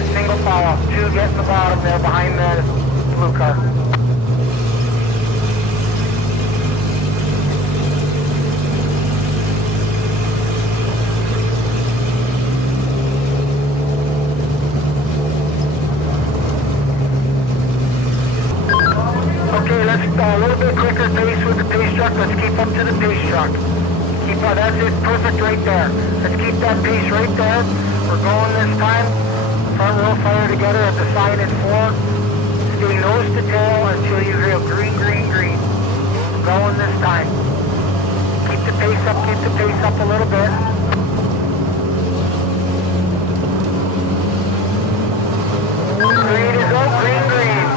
get single follow. 2, get in the bottom there behind the blue car. Okay, let's a little bit quicker pace with the pace truck. Let's keep up to the pace truck. Keep that's it, perfect right there. Let's keep that pace right there. We're going this time. Front row fire together at the sign in 4. Stay nose to tail until you hear green, green, green. We're going this time. Keep the pace up a little bit. Green is out, green, green.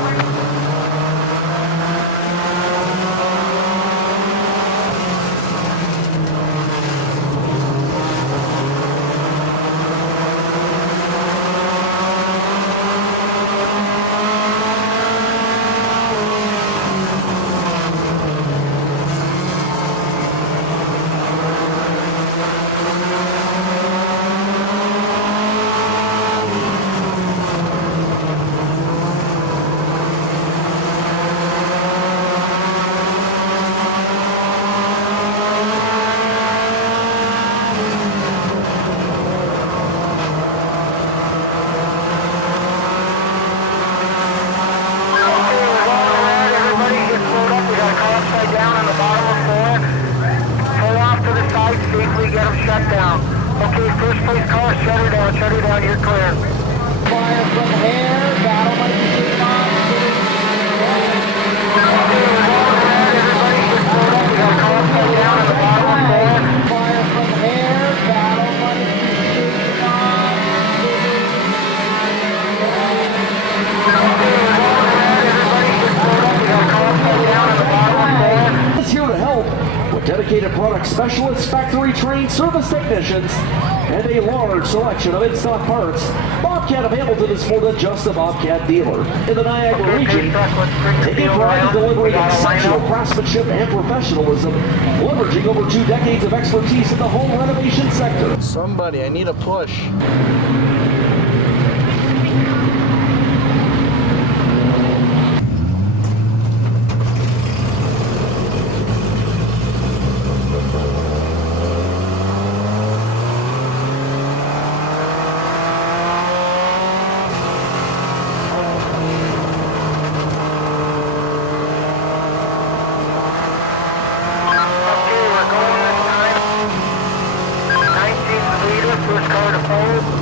Dedicated product specialists, factory-trained service technicians, and a large selection of in-stock parts. Bobcat of Hamilton is more than just a Bobcat dealer. In the Niagara region, taking pride in delivering exceptional craftsmanship and professionalism, leveraging over 2 decades of expertise in the home renovation sector. Somebody, I need a push. First car to forward.